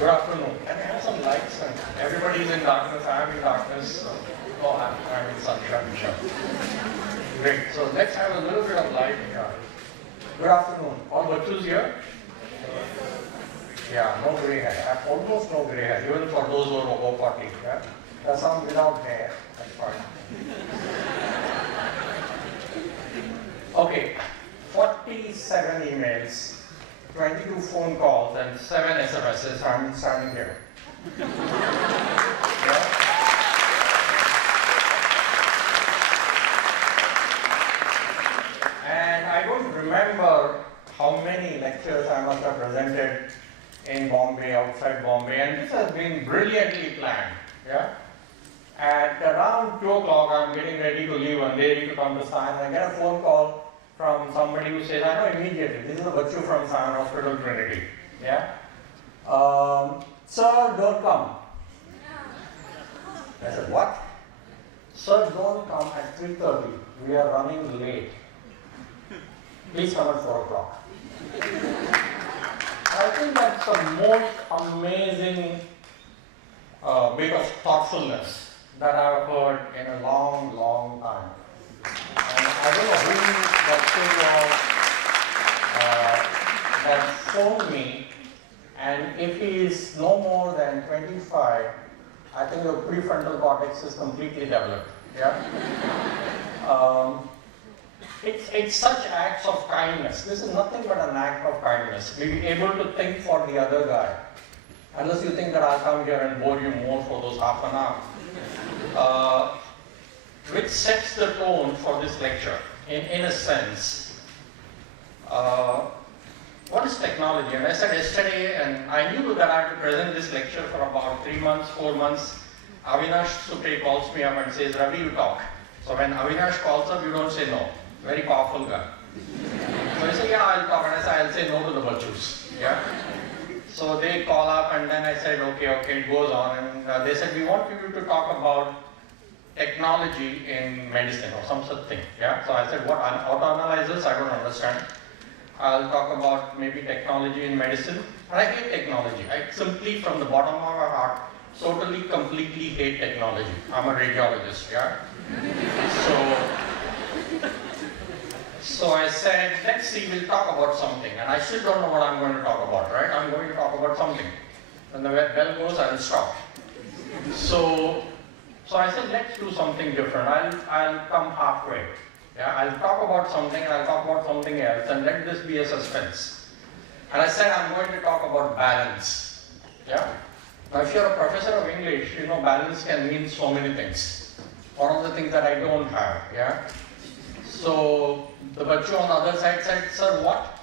Good afternoon. Can I have some lights? And everybody's in darkness. I am in darkness. Oh, I'm in sunshine. Sure. Great. So let's have a little bit of light here. Good afternoon. All virtues here? Yeah, no gray hair. Almost no gray hair, even for those who are over 40. Yeah? There are some without hair. That's fine. Okay. 47 emails, 22 phone calls, and 7 SMSs. I'm standing here. Yeah? And I don't remember how many lectures I must have presented in Bombay, outside Bombay, and this has been brilliantly planned. Yeah? At around 2 o'clock, I'm getting ready to leave one day to come to Science. I get a phone call from somebody who says, I know immediately, this is a Bachu from Sion Hospital, Trinity. Yeah? Sir, don't come. I said, what? Sir, don't come at 3:30. We are running late. Please come at 4 o'clock. I think that's the most amazing bit of thoughtfulness that I've heard in a long, long time. And I don't know who that thing was that phoned me, and if he is no more than 25, I think your prefrontal cortex is completely developed. Yeah? It's such acts of kindness. This is nothing but an act of kindness. Being able to think for the other guy. Unless you think that I'll come here and bore you more for those half an hour. Which sets the tone for this lecture, in a sense. What is technology? And I said yesterday, and I knew that I had to present this lecture for about 3 months, 4 months. Avinash Supre calls me up and says, Ravi, you talk. So when Avinash calls up, you don't say no. Very powerful guy. So I say, yeah, I'll talk. And I say, I'll say no to the virtues. Yeah? So they call up, and then I said, okay, it goes on. And they said, we want you to talk about technology in medicine or some such thing. Yeah? So I said, what, auto-analyzers? I don't understand. I'll talk about maybe technology in medicine. And I hate technology. I simply, from the bottom of my heart, totally, completely hate technology. I'm a radiologist, yeah? So I said, let's see, we'll talk about something. And I still don't know what I'm going to talk about, right? I'm going to talk about something. When the bell goes, I'll stop. So I said, let's do something different. I'll come halfway. Yeah? I'll talk about something and I'll talk about something else, and let this be a suspense. And I said, I'm going to talk about balance. Yeah? Now, if you're a professor of English, you know balance can mean so many things. One of the things that I don't have. Yeah? So the Bachu on the other side said, sir, what?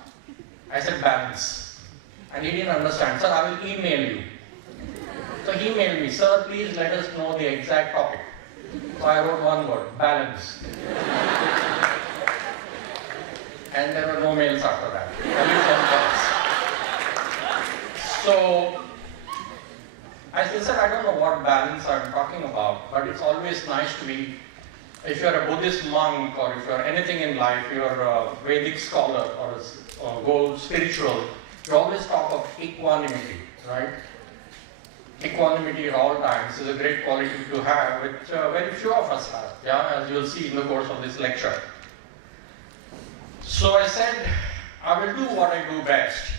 I said, balance. And he didn't understand. Sir, I will email you. So he emailed me, sir, please let us know the exact topic. So I wrote one word, balance. And there were no mails after that. Only phone calls. So I said, sir, I don't know what balance I'm talking about, but it's always nice to be, if you're a Buddhist monk or if you're anything in life, you're a Vedic scholar or go spiritual, you always talk of equanimity, right? Equanimity at all times is a great quality to have, which very few of us have, yeah, as you'll see in the course of this lecture. So I said, I will do what I do best.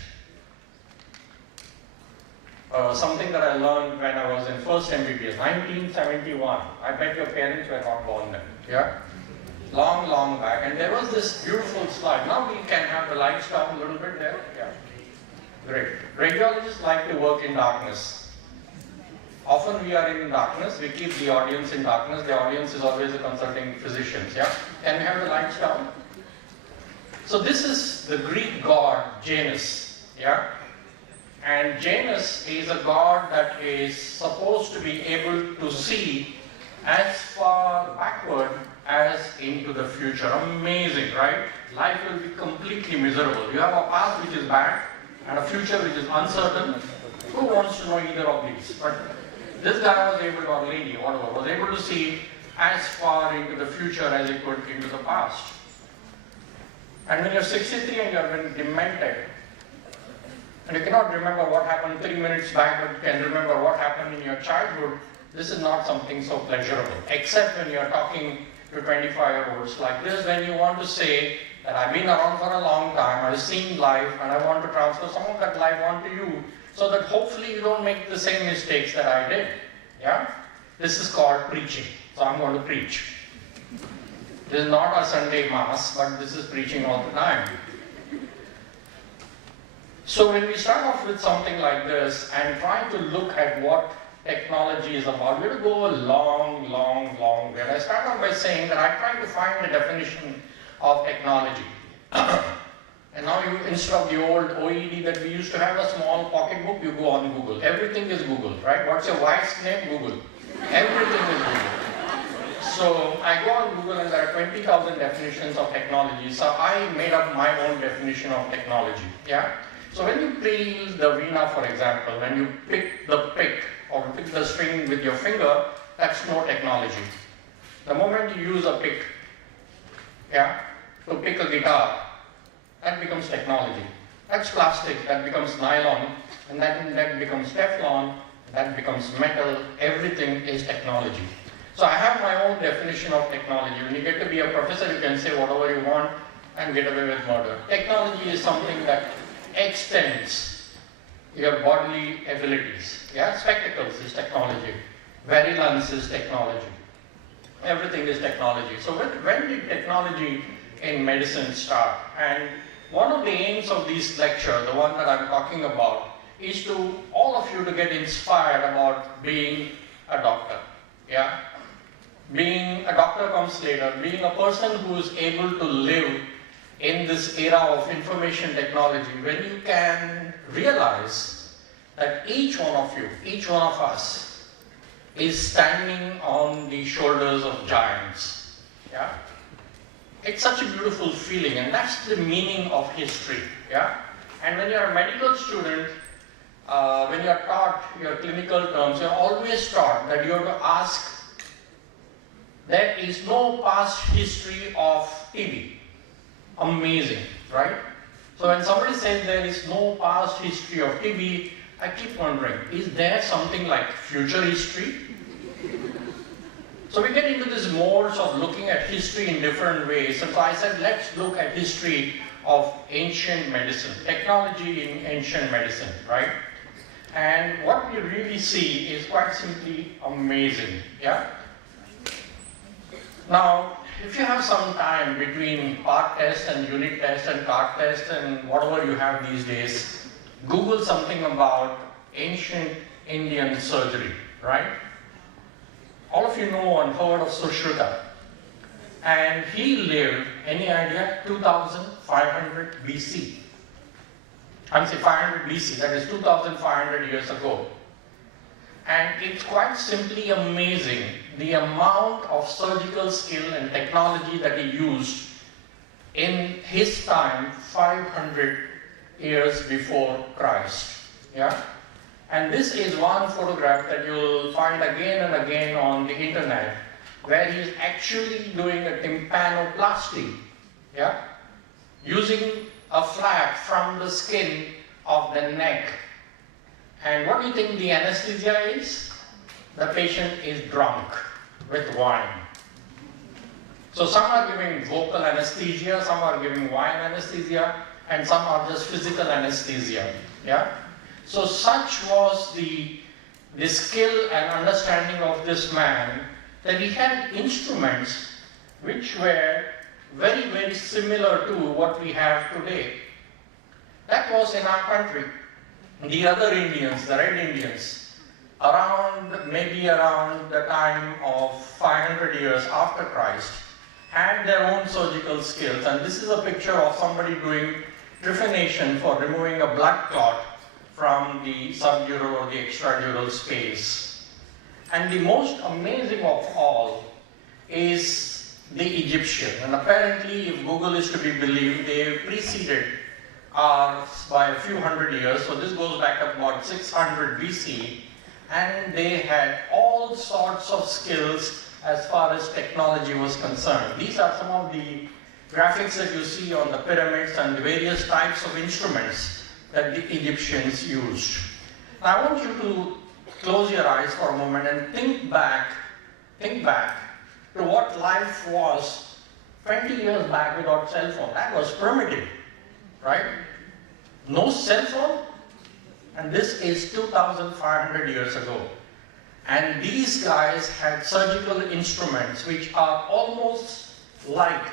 Something that I learned when I was in first MBBS, 1971. I bet your parents were not born then, yeah? Long, long back. And there was this beautiful slide. Now we can have the lights down a little bit there, yeah? Great. Radiologists like to work in darkness. Often we are in darkness, we keep the audience in darkness. The audience is always the consulting physicians, yeah? Can we have the lights down? So this is the Greek god Janus, yeah? And Janus is a god that is supposed to be able to see as far backward as into the future. Amazing, right? Life will be completely miserable. You have a past which is bad and a future which is uncertain. Who wants to know either of these? But this guy was able to, or lady, whatever, was able to see as far into the future as he could into the past. And when you're 63 and you're demented, and you cannot remember what happened 3 minutes back, but you can remember what happened in your childhood, this is not something so pleasurable, except when you're talking to 25-year-olds like this, when you want to say that I've been around for a long time, I've seen life, and I want to transfer some of that life onto you, so that hopefully you don't make the same mistakes that I did. Yeah? This is called preaching. So I'm going to preach. This is not a Sunday mass, but this is preaching all the time. So when we start off with something like this and try to look at what technology is about, we're going to go a long, long, long way. I start off by saying that I try to find the definition of technology. And now you, instead of the old OED that we used to have, a small pocketbook, you go on Google. Everything is Google, right? What's your wife's name? Google. Everything is Google. So I go on Google and there are 20,000 definitions of technology. So I made up my own definition of technology. Yeah. So when you play the veena, for example, when you pick the pick or pick the string with your finger, that's no technology. The moment you use a pick, yeah, to pick a guitar, that becomes technology. That's plastic, that becomes nylon, and that becomes Teflon, that becomes metal. Everything is technology. So I have my own definition of technology. When you get to be a professor, you can say whatever you want and get away with murder. Technology is something that extends your bodily abilities. Yeah, spectacles is technology. Virulence is technology. Everything is technology. So when did technology in medicine start? And one of the aims of this lecture, the one that I'm talking about, is to all of you to get inspired about being a doctor. Yeah? Being a doctor comes later. Being a person who is able to live in this era of information technology, when you can realize that each one of you, each one of us, is standing on the shoulders of giants. Yeah? It's such a beautiful feeling, and that's the meaning of history. Yeah? And when you're a medical student, when you're taught your clinical terms, you're always taught that you have to ask, there is no past history of TB. Amazing, right? So when somebody says there is no past history of TB, I keep wondering, is there something like future history? So we get into this modes of looking at history in different ways. And so I said, let's look at history of ancient medicine, technology in ancient medicine, right? And what we really see is quite simply amazing, yeah? Now, if you have some time between part test and unit test and card test and whatever you have these days, Google something about ancient Indian surgery, right? All of you know and heard of Sushruta. And he lived, any idea, 2500 BC. I'm saying 500 BC, that is 2500 years ago. And it's quite simply amazing the amount of surgical skill and technology that he used in his time 500 years before Christ. Yeah? And this is one photograph that you'll find again and again on the internet where he's actually doing a tympanoplasty. Yeah? Using a flap from the skin of the neck. And what do you think the anesthesia is? The patient is drunk with wine. So some are giving vocal anesthesia, some are giving wine anesthesia, and some are just physical anesthesia. Yeah? So such was the skill and understanding of this man that he had instruments which were very, very similar to what we have today. That was in our country. The other Indians, the Red Indians, maybe around the time of 500 years after Christ, had their own surgical skills. And this is a picture of somebody doing trephination for removing a blood clot from the subdural or the extradural space. And the most amazing of all is the Egyptian. And apparently, if Google is to be believed, they preceded ours by a few hundred years. So this goes back about 600 BC. And they had all sorts of skills as far as technology was concerned. These are some of the graphics that you see on the pyramids and the various types of instruments that the Egyptians used. Now I want you to close your eyes for a moment and think back to what life was 20 years back without cell phone. That was primitive, right? No cell phone, and this is 2,500 years ago. And these guys had surgical instruments which are almost like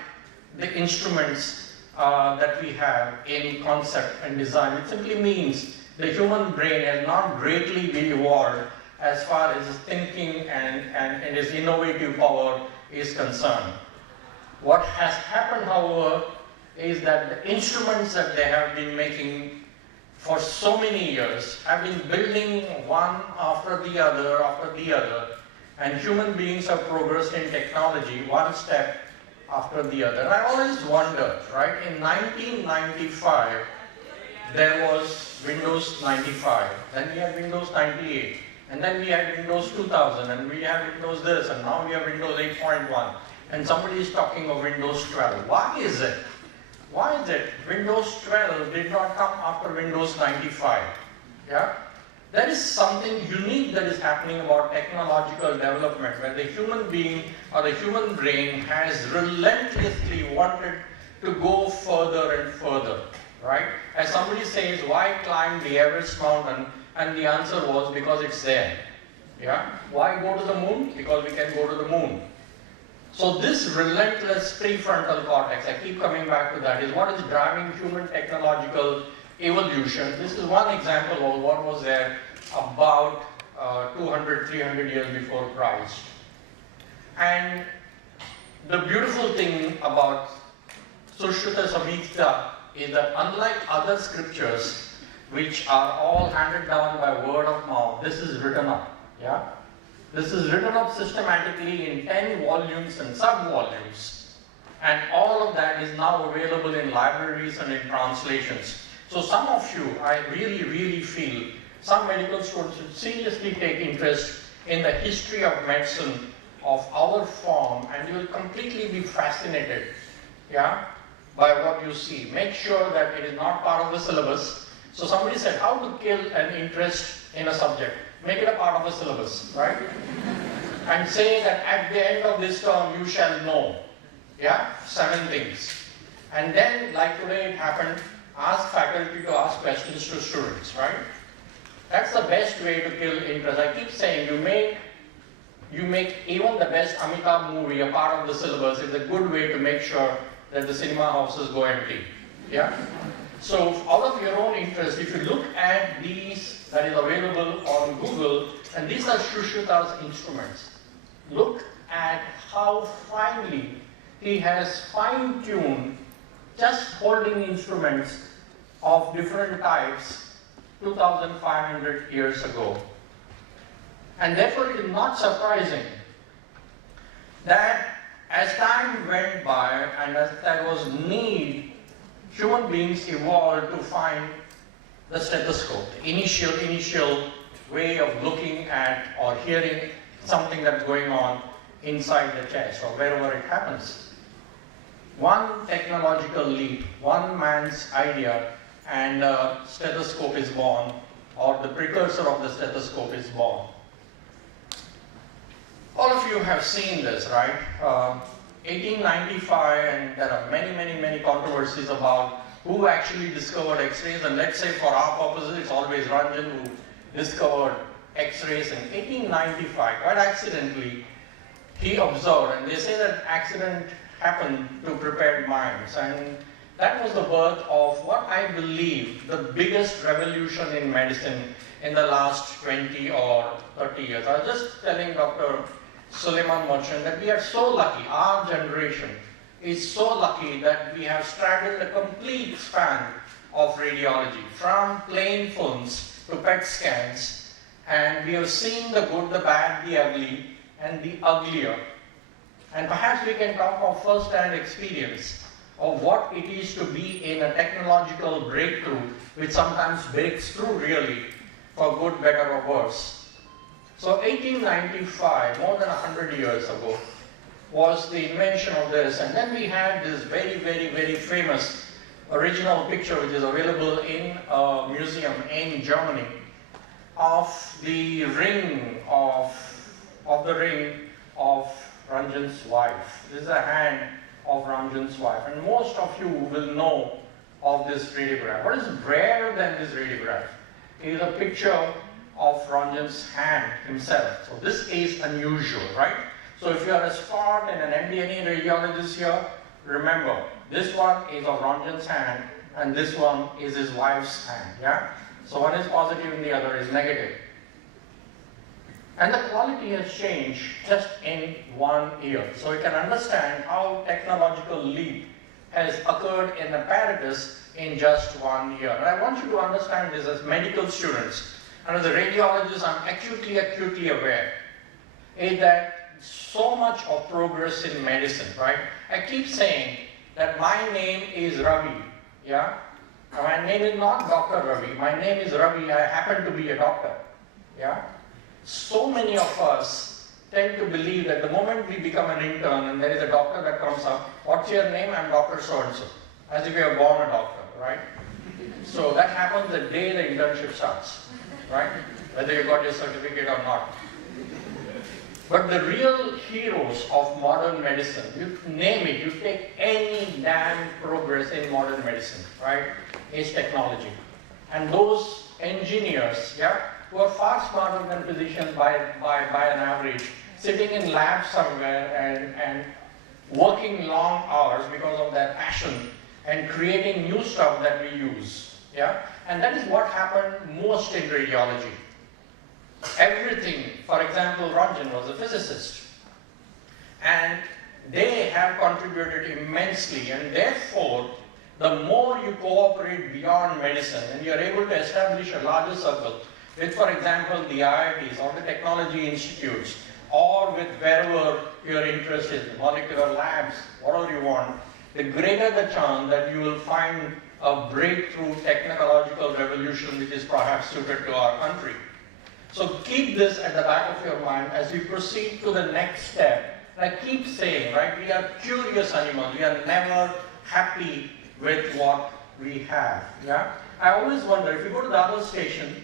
the instruments that we have in concept and design. It simply means the human brain has not greatly been evolved as far as thinking and its innovative power is concerned. What has happened, however, is that the instruments that they have been making for so many years have been building one after the other, and human beings have progressed in technology one step after the other. And I always wonder, right, in 1995, there was Windows 95, then we had Windows 98, and then we had Windows 2000, and we had Windows this, and now we have Windows 8.1, and somebody is talking of Windows 12. Why is it? Why is it Windows 12 did not come after Windows 95? Yeah? There is something unique that is happening about technological development, where the human being or the human brain has relentlessly wanted to go further and further, right? As somebody says, why climb the Everest mountain? And the answer was, because it's there. Yeah? Why go to the moon? Because we can go to the moon. So this relentless prefrontal cortex, I keep coming back to that, is what is driving human technological evolution. This is one example of what was there about 200, 300 years before Christ. And the beautiful thing about Sushruta Samhita is that unlike other scriptures, which are all handed down by word of mouth, this is written up. Yeah? This is written up systematically in 10 volumes and sub-volumes. And all of that is now available in libraries and in translations. So some of you, I really feel, some medical students should seriously take interest in the history of medicine of our form, and you will completely be fascinated, yeah, by what you see. Make sure that it is not part of the syllabus. So somebody said, how to kill an interest in a subject? Make it a part of the syllabus, right? And say that at the end of this term you shall know, yeah, 7 things. And then, like today it happened, ask faculty to ask questions to students, right? That's the best way to kill interest. I keep saying, you make even the best Amitabh movie a part of the syllabus is a good way to make sure that the cinema houses go empty, yeah? So out of your own interest, if you look at these that is available on Google, and these are Sushruta's instruments. Look at how finely he has fine-tuned just holding instruments of different types 2,500 years ago. And therefore it is not surprising that as time went by and as there was need, human beings evolved to find the stethoscope, the initial way of looking at or hearing something that's going on inside the chest or wherever it happens. One technological leap, one man's idea, and a stethoscope is born, or the precursor of the stethoscope is born. All of you have seen this, right? 1895, and there are many controversies about who actually discovered X-rays, and let's say for our purposes, it's always Ranjan who discovered X-rays in 1895. Quite accidentally, he observed, and they say that accident happened to prepared minds, and that was the birth of what I believe the biggest revolution in medicine in the last 20 or 30 years. I was just telling Dr. Suleiman Merchant that we are so lucky, our generation is so lucky that we have straddled a complete span of radiology, from plain films to PET scans, and we have seen the good, the bad, the ugly, and the uglier. And perhaps we can talk of first-hand experience of what it is to be in a technological breakthrough, which sometimes breaks through really, for good, better, or worse. So 1895, more than 100 years ago, was the invention of this, and then we had this very famous original picture which is available in a museum in Germany of the ring of Ranjan's wife. This is a hand of Ranjan's wife, and most of you will know of this radiograph. What is rarer than this radiograph is a picture of Ranjan's hand himself. So this is unusual, right? So if you are a spot and an MD&A radiologist here, remember, this one is of Ranjan's hand and this one is his wife's hand, yeah? So one is positive and the other is negative. And the quality has changed just in 1 year. So you can understand how technological leap has occurred in apparatus in just 1 year. And I want you to understand this as medical students. And as a radiologist, I'm acutely aware is that so much of progress in medicine, right? I keep saying that my name is Ravi, yeah? My name is not Dr. Ravi, my name is Ravi, I happen to be a doctor, yeah? So many of us tend to believe that the moment we become an intern and there is a doctor that comes up, what's your name? I'm Dr. So-and-so, as if you are born a doctor, right? So that happens the day the internship starts, right? Whether you got your certificate or not. But the real heroes of modern medicine, you name it, you take any damn progress in modern medicine, right, is technology. And those engineers, yeah, who are far smarter than physicians by an average, sitting in labs somewhere and working long hours because of their passion and creating new stuff that we use, yeah. And that is what happened most in radiology. Everything, for example, Ranjan was a physicist, and they have contributed immensely, and therefore, the more you cooperate beyond medicine and you are able to establish a larger circle with, for example, the IITs or the technology institutes, or with wherever your interest is, the molecular labs, whatever you want, the greater the chance that you will find a breakthrough technological revolution which is perhaps suited to our country. So keep this at the back of your mind as we proceed to the next step. And I keep saying, right, we are curious animals. We are never happy with what we have, yeah? I always wonder, if you go to the other station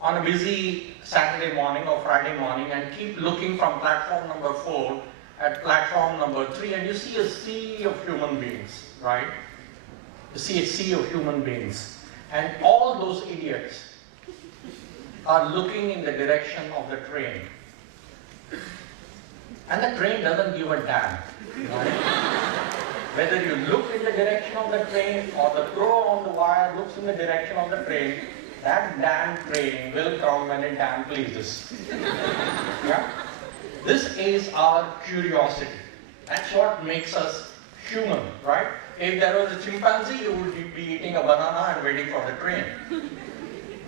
on a busy Saturday morning or Friday morning and keep looking from platform number 4 at platform number 3, and you see a sea of human beings, right? You see a sea of human beings. And all those idiots are looking in the direction of the train. And the train doesn't give a damn, right? Whether you look in the direction of the train or the crow on the wire looks in the direction of the train, that damn train will come when it damn pleases. Yeah? This is our curiosity. That's what makes us human, right? If there was a chimpanzee, you would be eating a banana and waiting for the train.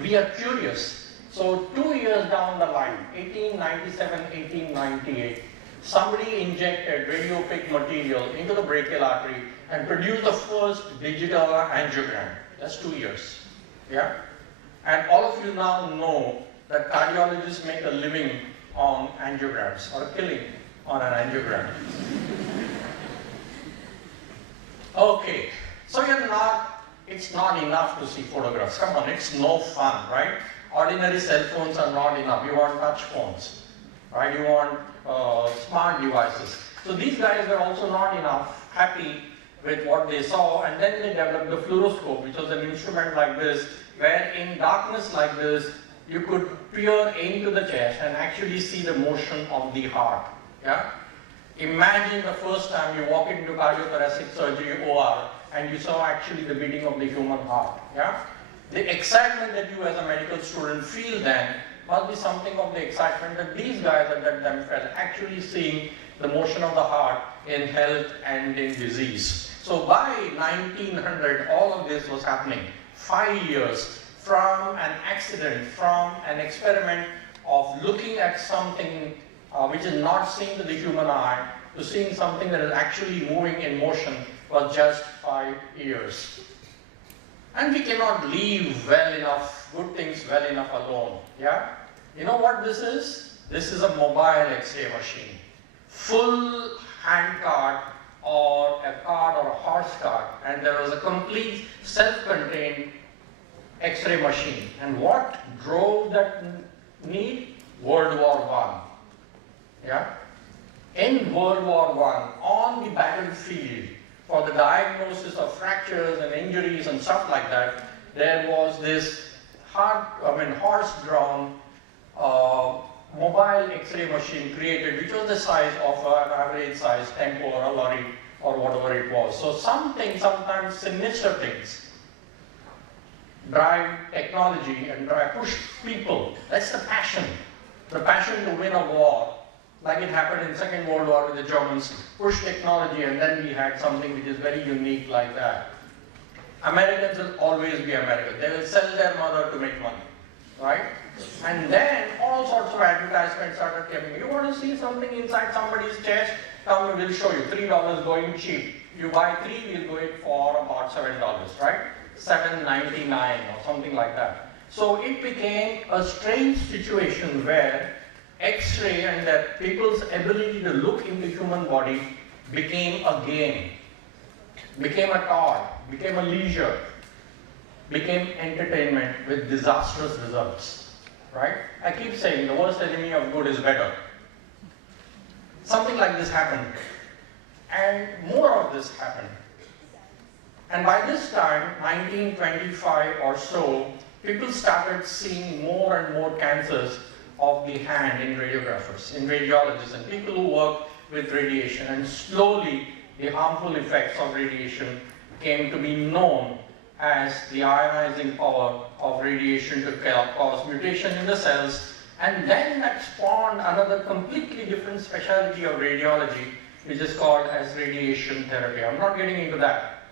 We are curious. So 2 years down the line, 1897, 1898, somebody injected radiopaque material into the brachial artery and produced the first digital angiogram. That's 2 years. Yeah? And all of you now know that cardiologists make a living on angiograms, or a killing on an angiogram. Okay, so it's not enough to see photographs. Come on, it's no fun, right? Ordinary cell phones are not enough. You want touch phones, right? You want smart devices. So these guys were also not happy with what they saw, and then they developed the fluoroscope, which was an instrument like this, where in darkness like this, you could peer into the chest and actually see the motion of the heart. Yeah? Imagine the first time you walk into cardiothoracic surgery OR and you saw actually the beating of the human heart. Yeah? The excitement that you as a medical student feel then must be something of the excitement that these guys at that time felt, actually seeing the motion of the heart in health and in disease. So by 1900, all of this was happening. 5 years from an accident, from an experiment of looking at something which is not seen to the human eye, to seeing something that is actually moving in motion, was just 5 years. And we cannot leave well enough, good things well enough alone. Yeah? You know what this is? This is a mobile X-ray machine. Full hand cart or a cart or a horse cart, and there was a complete self-contained X-ray machine. And what drove that need? World War I. Yeah? In World War I, on the battlefield, for the diagnosis of fractures and injuries and stuff like that, there was this horse-drawn mobile X-ray machine created, which was the size of an average size tempo or a lorry or whatever it was. So sometimes sinister things drive technology and push people. That's the passion to win a war. Like it happened in Second World War with the Germans, push technology, and then we had something which is very unique like that. Americans will always be Americans. They will sell their mother to make money, right? And then all sorts of advertisements started coming. You want to see something inside somebody's chest? Come, we'll show you. $3 going cheap. You buy 3, we'll go it for about $7, right? $7.99 or something like that. So it became a strange situation where X-ray and that people's ability to look in the human body became a game, became a toy, became a leisure, became entertainment with disastrous results, right? I keep saying the worst enemy of good is better. Something like this happened, and more of this happened. And by this time, 1925 or so, people started seeing more and more cancers of the hand in radiographers, in radiologists, and people who work with radiation. And slowly, the harmful effects of radiation came to be known as the ionizing power of radiation to cause mutation in the cells. And then that spawned another completely different specialty of radiology, which is called as radiation therapy. I'm not getting into that.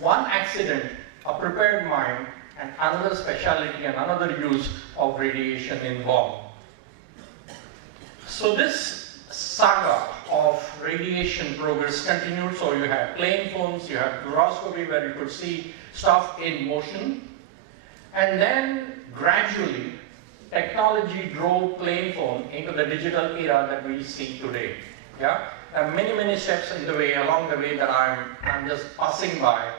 One accident, a prepared mind, and another specialty and another use of radiation involved. So this saga of radiation progress continued. So you had plain films, you had fluoroscopy where you could see stuff in motion. And then gradually, technology drove plain film into the digital era that we see today. Yeah? There are many, many steps along the way that I'm just passing by.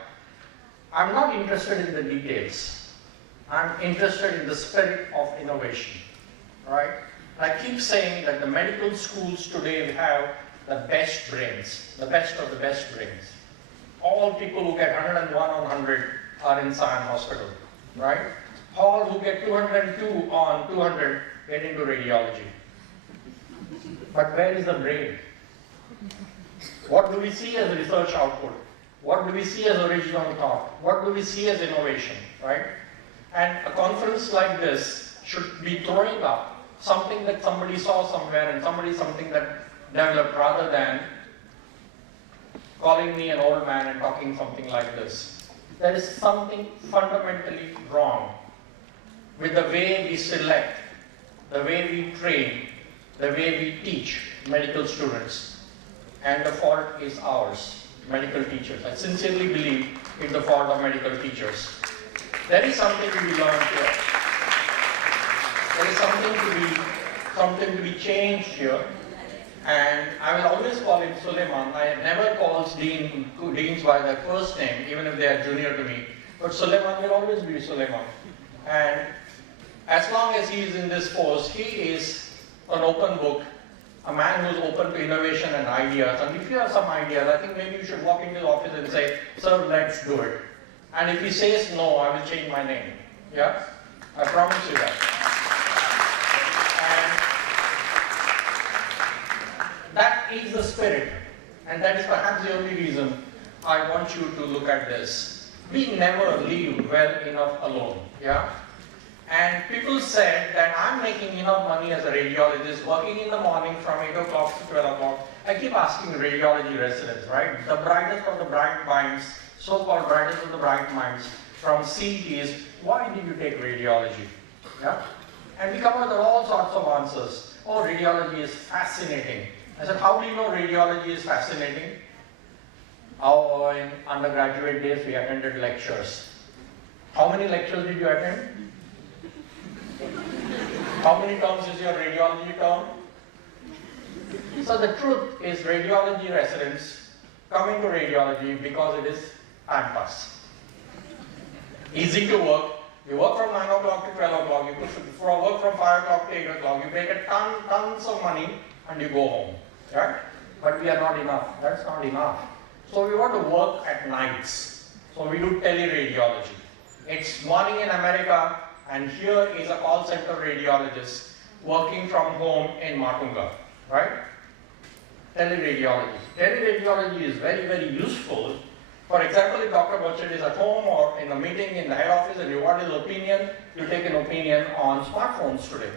I'm not interested in the details. I'm interested in the spirit of innovation, right? I keep saying that the medical schools today have the best brains, the best of the best brains. All people who get 101 on 100 are in Sion Hospital, right? All who get 202 on 200 get into radiology. But where is the brain? What do we see as research output? What do we see as original thought? What do we see as innovation, right? And a conference like this should be throwing up something that somebody saw somewhere and something that developed, rather than calling me an old man and talking something like this. There is something fundamentally wrong with the way we select, the way we train, the way we teach medical students. And the fault is ours, medical teachers. I sincerely believe it's the fault of medical teachers. There is something to be learned here. There is something to be changed here. And I will always call him Suleiman. I never call deans by their first name, even if they are junior to me. But Suleiman will always be Suleiman. And as long as he is in this post, he is an open book, a man who is open to innovation and ideas. And if you have some ideas, I think maybe you should walk into the office and say, "Sir, let's do it." And if he says no, I will change my name. Yeah? I promise you that. That is the spirit, and that is perhaps the only reason I want you to look at this. We never live well enough alone, yeah? And people said that I'm making enough money as a radiologist, working in the morning from 8 o'clock to 12 o'clock. I keep asking radiology residents, right? The brightest of the bright minds, so-called brightest of the bright minds from CETs, why did you take radiology? Yeah? And we come up with all sorts of answers. Oh, radiology is fascinating. I said, how do you know radiology is fascinating? Oh, in undergraduate days we attended lectures. How many lectures did you attend? How many terms is your radiology term? So the truth is radiology residents, coming to radiology because it is time pass. Easy to work. You work from 9 o'clock to 12 o'clock, you work from 5 o'clock to 8 o'clock, you make tons of money and you go home. Right? But we are not enough. That's not enough. So we want to work at nights. So we do teleradiology. It's morning in America, and here is a call center radiologist working from home in Matunga. Right? Teleradiology. Teleradiology is very, very useful. For example, if Dr. Burchett is at home or in a meeting in the head office and you want his opinion, you take an opinion on smartphones today.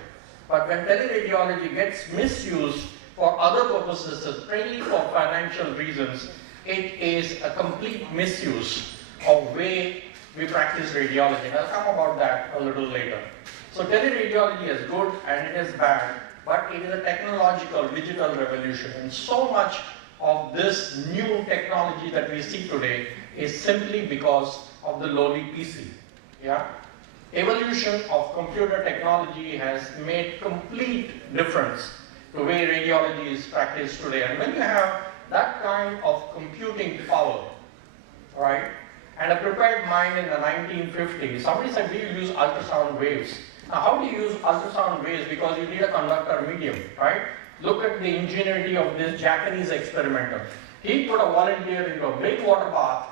But when teleradiology gets misused for other purposes, mainly for financial reasons, it is a complete misuse of way we practice radiology. And I'll come about that a little later. So teleradiology is good and it is bad, but it is a technological, digital revolution. And so much of this new technology that we see today is simply because of the lowly PC. Yeah? Evolution of computer technology has made complete difference to the way radiology is practiced today. And when you have that kind of computing power, right, and a prepared mind in the 1950s, somebody said, do you use ultrasound waves? Now, how do you use ultrasound waves? Because you need a conductor medium, right? Look at the ingenuity of this Japanese experimenter. He put a volunteer into a big water bath,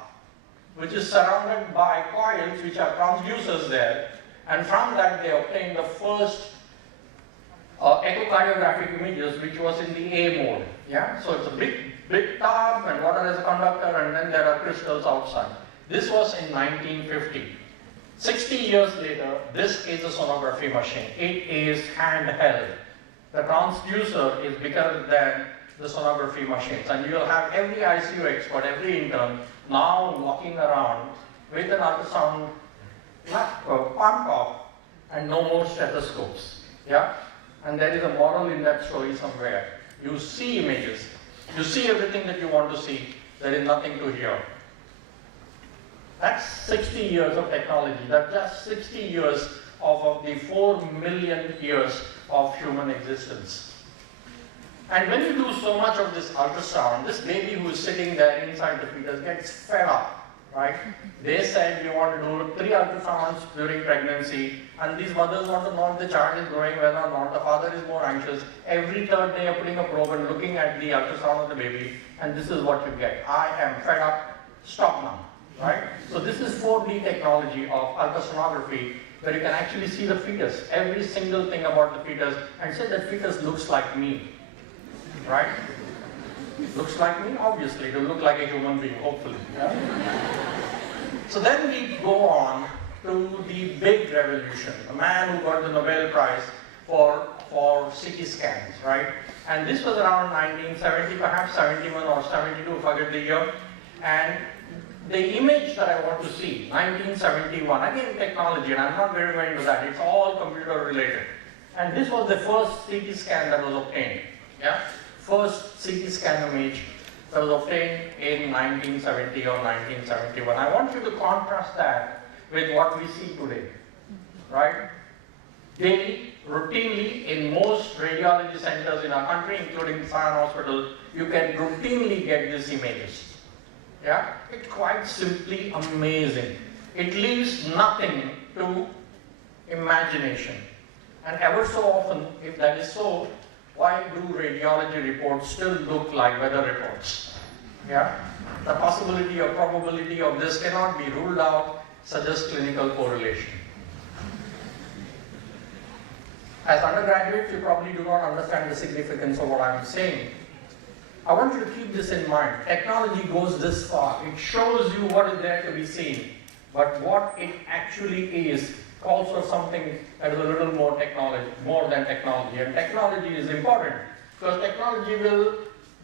which is surrounded by coils which are transducers there, and from that they obtained the first echocardiographic images, which was in the A mode. Yeah, so it's a big tub, and water is a conductor, and then there are crystals outside. This was in 1950. 60 years later, this is a sonography machine. It is handheld. The transducer is bigger than the sonography machines, and you'll have every ICU expert, every intern now walking around with an ultrasound on top and no more stethoscopes. Yeah? And there is a moral in that story somewhere. You see images, you see everything that you want to see, there is nothing to hear. That's 60 years of technology. That's just 60 years of the 4 million years of human existence. And when you do so much of this ultrasound, this baby who is sitting there inside the fetus gets fed up, right? They said you want to do 3 ultrasounds during pregnancy, and these mothers want to know if the child is growing well or not. The father is more anxious. Every third day you're putting a probe and looking at the ultrasound of the baby, and this is what you get. I am fed up, stop now, right? So this is 4D technology of ultrasonography, where you can actually see the fetus, every single thing about the fetus, and say that fetus looks like me, right? Looks like me? Obviously, it will look like a human being, hopefully. Yeah? So then we go on to the big revolution, the man who got the Nobel Prize for CT scans, right? And this was around 1970, perhaps 71 or 72, forget the year. And the image that I want to see, 1971, again technology, and I'm not very going into that, it's all computer related. And this was the first CT scan that was obtained. Yeah? First CT scan image that was obtained in 1970 or 1971. I want you to contrast that with what we see today, right? Daily, routinely, in most radiology centers in our country, including Sion Hospital, you can routinely get these images. Yeah, it's quite simply amazing. It leaves nothing to imagination. And ever so often, if that is so, why do radiology reports still look like weather reports? Yeah, the possibility or probability of this cannot be ruled out, such as clinical correlation. As undergraduates, you probably do not understand the significance of what I'm saying. I want you to keep this in mind. Technology goes this far. It shows you what is there to be seen. But what it actually is calls for something that is a little more technology, more than technology. And technology is important because technology will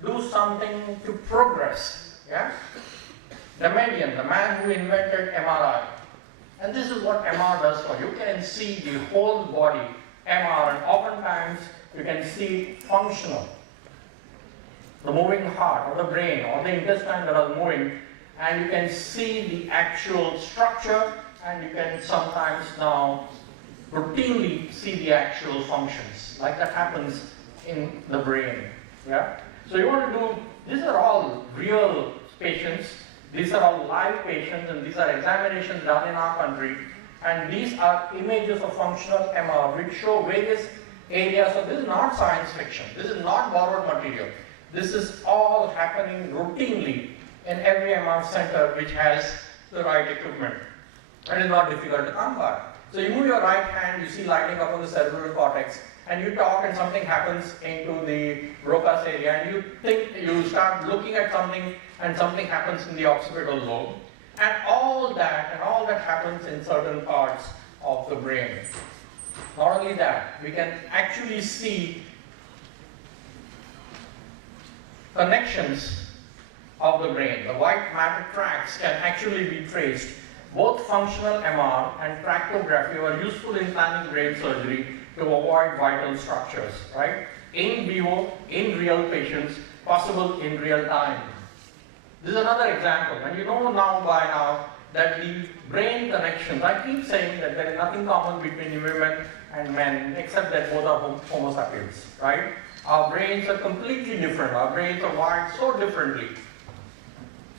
do something to progress. Yeah? The Median, the man who invented MRI. And this is what MR does for you. You can see the whole body, MR, and oftentimes you can see functional. The moving heart, or the brain, or the intestine that are moving, and you can see the actual structure, and you can sometimes now routinely see the actual functions, like that happens in the brain. Yeah? So you want to do, these are all real patients. These are all live patients, and these are examinations done in our country. And these are images of functional MR which show various areas. So this is not science fiction. This is not borrowed material. This is all happening routinely in every MR center which has the right equipment. And it's not difficult to come by. So you move your right hand, you see lighting up on the cerebral cortex, and you talk and something happens into the Broca's area, and you start looking at something and something happens in the occipital lobe. And all that happens in certain parts of the brain. Not only that, we can actually see connections of the brain. The white matter tracks can actually be traced. Both functional MR and tractography are useful in planning brain surgery to avoid vital structures, right? In vivo, in real patients, possible in real time. This is another example, and you know now by now that the brain connections, I keep saying that there is nothing common between women and men except that both are Homo sapiens, right? Our brains are completely different. Our brains are wired so differently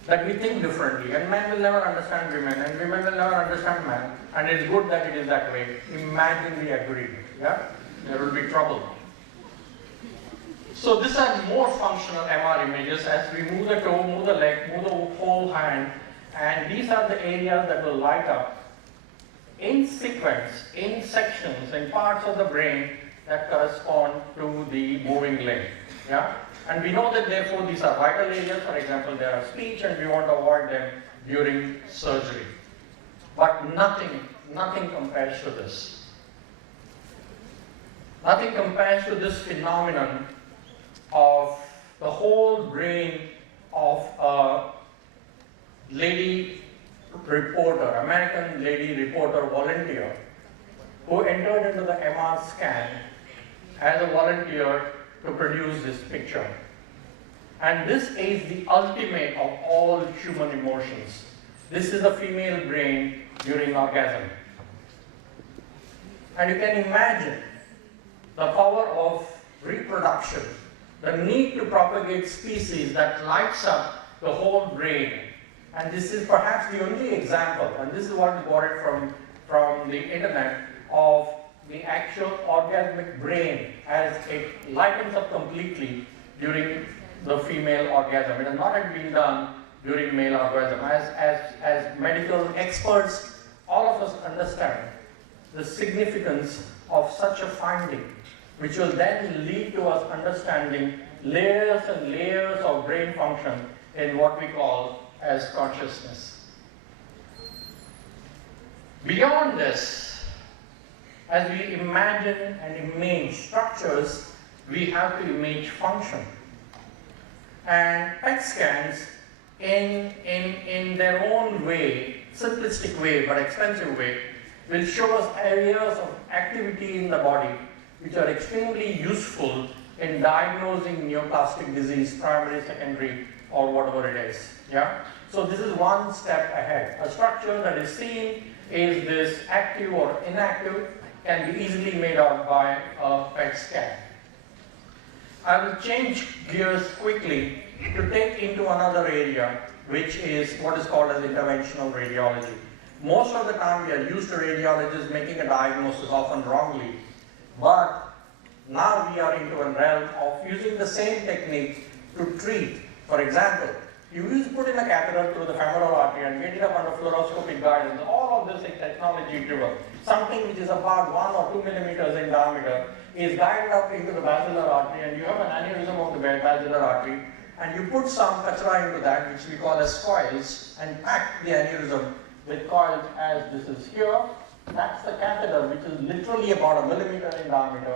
that we think differently, and men will never understand women, and women will never understand men, and it's good that it is that way. Imagine we agreed, yeah? There will be trouble. So these are more functional MR images as we move the toe, move the leg, move the whole hand, and these are the areas that will light up in sequence, in sections, in parts of the brain that correspond to the moving leg. Yeah? And we know that therefore these are vital areas. For example, there are speech, and we want to avoid them during surgery. But nothing compares to this. Nothing compares to this phenomenon of the whole brain of a lady reporter, American lady reporter volunteer, who entered into the MR scan as a volunteer to produce this picture. And this is the ultimate of all human emotions. This is the female brain during orgasm. And you can imagine the power of reproduction, the need to propagate species that lights up the whole brain. And this is perhaps the only example, and this is what we borrowed from the internet, of the actual orgasmic brain as it lightens up completely during the female orgasm. It has not yet been done during male orgasm. As medical experts, all of us understand the significance of such a finding, which will then lead to us understanding layers and layers of brain function in what we call as consciousness. Beyond this, as we imagine and image structures, we have to image function. And PET scans, in their own way, simplistic way but expensive way, will show us areas of activity in the body which are extremely useful in diagnosing neoplastic disease, primary, secondary, or whatever it is. Yeah? So this is one step ahead. A structure that is seen, is this active or inactive, can be easily made out by a PET scan. I will change gears quickly to take into another area, which is what is called as interventional radiology. Most of the time we are used to radiologists making a diagnosis, often wrongly, but now we are into a realm of using the same technique to treat. For example, you put in a catheter through the femoral artery and get it up under fluoroscopic guidance. All of this is technology driven. Something which is about 1 or 2 millimeters in diameter is guided up into the basilar artery, and you have an aneurysm of the basilar artery, and you put some kachra into that, which we call as coils, and pack the aneurysm with coils as this is here. That's the catheter, which is literally about 1 millimeter in diameter.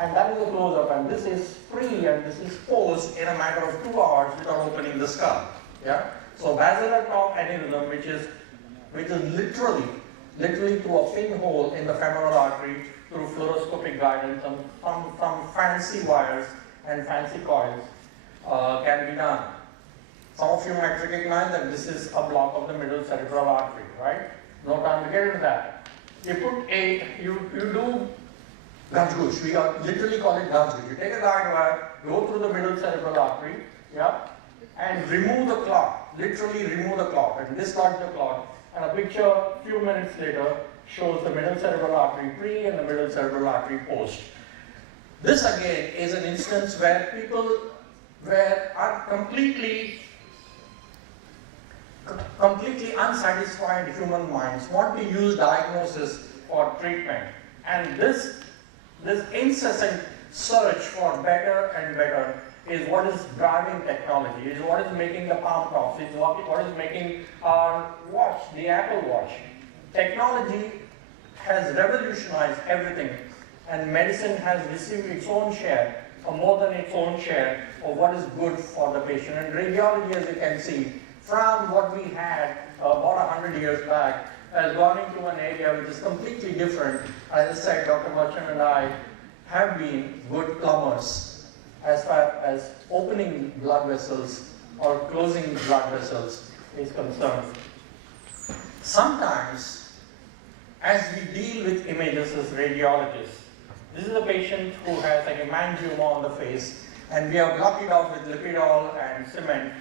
And that is a close-up, and this is free, and this is posed in a matter of 2 hours without opening the skull. Yeah? So basilar top aneurysm, which is literally through a pinhole in the femoral artery through fluoroscopic guidance and from fancy wires and fancy coils can be done. Some of you might recognize that this is a block of the middle cerebral artery, right? No time to get into that. You do Gajgush, we literally call it Gajgush. You take a guide wire, go through the middle cerebral artery, yeah, and remove the clot, literally remove the clot, and dislodge the clot. And a picture a few minutes later shows the middle cerebral artery pre and the middle cerebral artery post. This again is an instance where people are completely unsatisfied human minds, want to use diagnosis for treatment. And this incessant search for better and better is what is driving technology, is what is making the palm tops, is what is making our watch, the Apple Watch. Technology has revolutionized everything, and medicine has received its own share, or more than its own share, of what is good for the patient. And radiology, as you can see, from what we had about 100 years back, has gone into an area which is completely different. As I said, Dr. Merchant and I have been good plumbers as far as opening blood vessels or closing blood vessels is concerned. Sometimes, as we deal with images as radiologists, this is a patient who has like a hemangioma on the face, and we have blocked it off with lipidol and cement,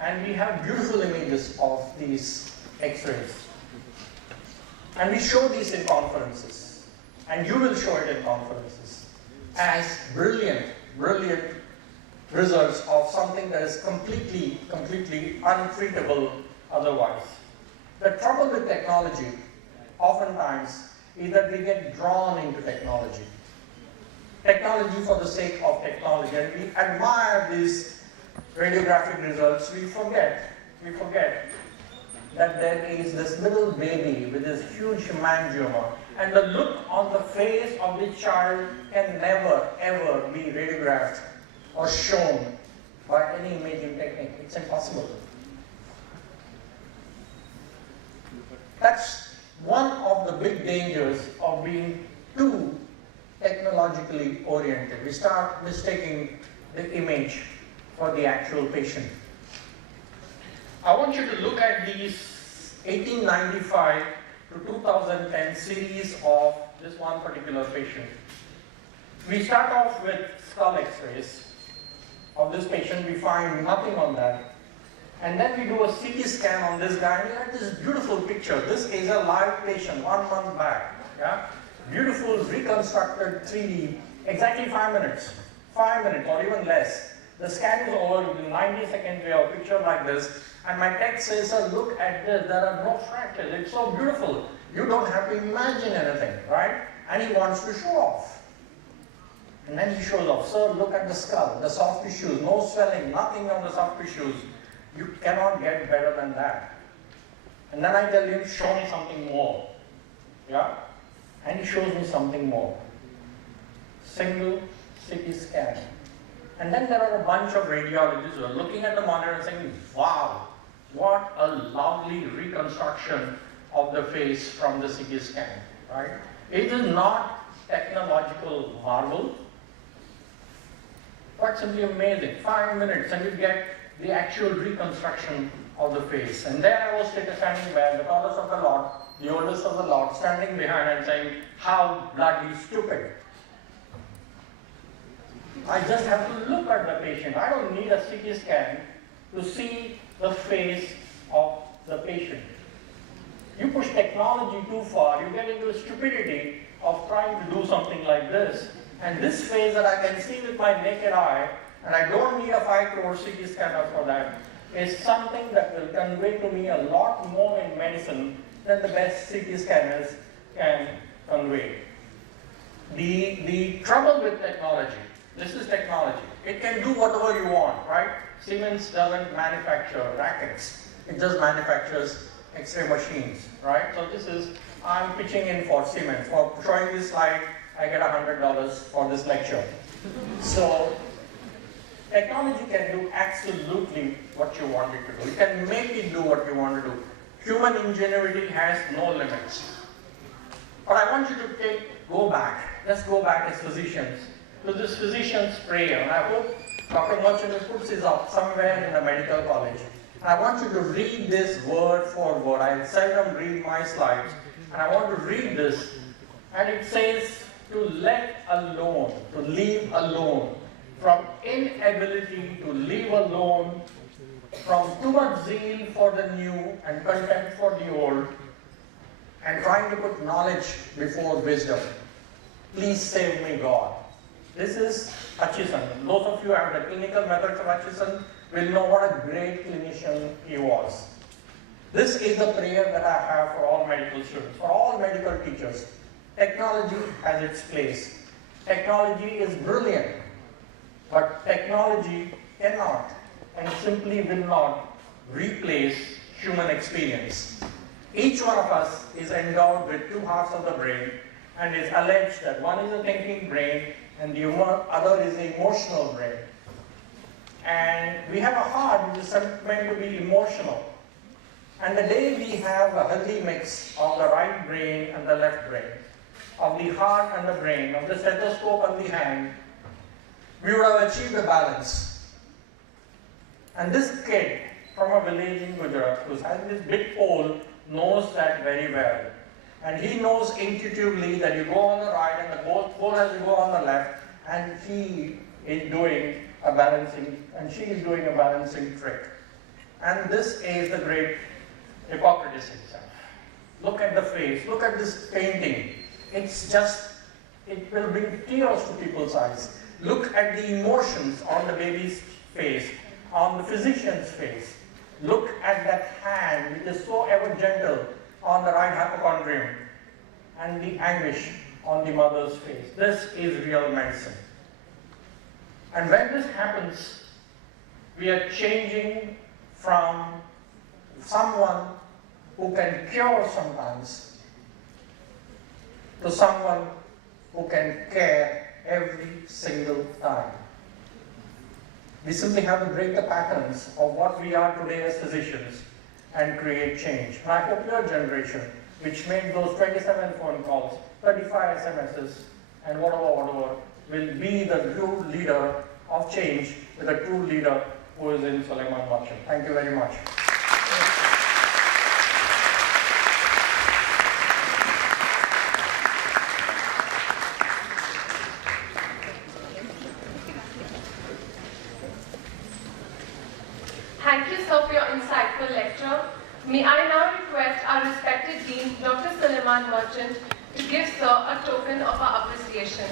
and we have beautiful images of these x-rays. And we show these in conferences, and you will show it in conferences, as brilliant results of something that is completely untreatable otherwise. The trouble with technology, oftentimes, is that we get drawn into technology. Technology for the sake of technology, and we admire these radiographic results. We forget that there is this little baby with this huge hemangioma, and the look on the face of the child can never ever be radiographed or shown by any imaging technique. It's impossible. That's one of the big dangers of being too technologically oriented. We start mistaking the image for the actual patient. I want you to look at these 1895 to 2010 series of this one particular patient. We start off with skull x-rays of this patient. We find nothing on that. And then we do a CT scan on this guy, and you have this beautiful picture. This is a live patient, 1 month back. Yeah? Beautiful reconstructed 3D, exactly 5 minutes. 5 minutes or even less. The scan is over within 90 seconds. We have a picture like this. And my text says, look at this, there are no fractures. It's so beautiful. You don't have to imagine anything, right? And he wants to show off. And then he shows off, sir, look at the skull, the soft tissues, no swelling, nothing on the soft tissues. You cannot get better than that. And then I tell him, show me something more. Yeah? And he shows me something more. Single CT scan. And then there are a bunch of radiologists who are looking at the monitor and saying, wow, what a lovely reconstruction of the face from the CT scan, right? It is not technological marvel, but simply amazing. 5 minutes and you get the actual reconstruction of the face. And there I was standing there, the tallest of the lot, the oldest of the lot, standing behind and saying, how bloody stupid. I just have to look at the patient. I don't need a CT scan to see the face of the patient. You push technology too far, you get into the stupidity of trying to do something like this. And this face that I can see with my naked eye, and I don't need a 5 crore CT scanner for that, is something that will convey to me a lot more in medicine than the best CT scanners can convey. The trouble with technology, this is technology. It can do whatever you want, right? Siemens doesn't manufacture rackets. It just manufactures X-ray machines, right? So this is, I'm pitching in for Siemens. For showing this slide, I get $100 for this lecture. So technology can do absolutely what you want it to do. You can make it do what you want to do. Human ingenuity has no limits. But I want you to go back. Let's go back as physicians to this physician's prayer. And I hope Dr. Merchant puts this up somewhere in the medical college. And I want you to read this word for word. I seldom read my slides. And I want to read this. And it says to let alone, to leave alone. From inability to leave alone from too much zeal for the new and contempt for the old, and trying to put knowledge before wisdom. Please save me, God. This is Hutchison. Those of you who have the clinical methods of Hutchison will know what a great clinician he was. This is the prayer that I have for all medical students, for all medical teachers. Technology has its place. Technology is brilliant, but technology cannot and simply will not replace human experience. Each one of us is endowed with two halves of the brain, and is alleged that one is a thinking brain and the other is the emotional brain. And we have a heart which is meant to be emotional. And the day we have a healthy mix of the right brain and the left brain, of the heart and the brain, of the stethoscope and the hand, we would have achieved a balance. And this kid from a village in Gujarat who's having this big pole knows that very well. And he knows intuitively that you go on the right and the pole has to go on the left, and he is doing a balancing, and she is doing a balancing trick. And this is the great Hippocrates himself. Look at the face, look at this painting. It's just, it will bring tears to people's eyes. Look at the emotions on the baby's face, on the physician's face. Look at that hand, which is so ever gentle, on the right hypochondrium, and the anguish on the mother's face. This is real medicine. And when this happens, we are changing from someone who can cure sometimes to someone who can care every single time. We simply have to break the patterns of what we are today as physicians and create change. And I hope your generation, which made those 27 phone calls, 35 SMSs, and whatever, will be the true leader of change, with a true leader who is in Suleiman Marchand. Thank you very much. Thank you, sir, for your insightful lecture. May I now request our respected Dean, Dr. Suleiman Marchand, to give sir a token of our appreciation.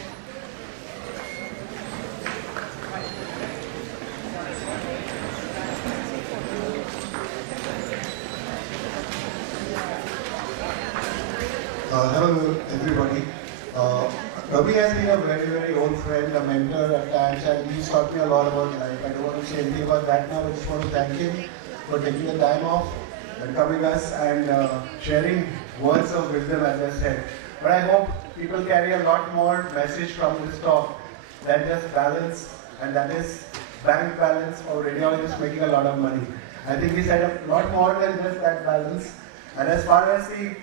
Hello everybody. Ravi has been a very, very old friend, a mentor at times, and he's taught me a lot about life. I don't want to say anything about that now. I just want to thank him for taking the time off, welcoming us, and sharing words of wisdom, as I said. But I hope people carry a lot more message from this talk than just balance, and that is bank balance or radiologists making a lot of money. I think he said a lot more than just that balance. And as far as the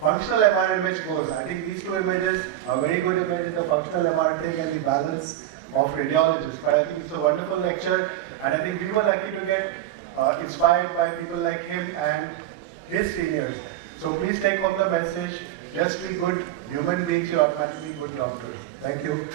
functional MR image goes, I think these two images are very good images, the functional MR thing and the balance of radiologists. But I think it's a wonderful lecture, and I think we were lucky to get inspired by people like him and his seniors. So please take home the message, just be good human beings, you automatically good doctors. Thank you.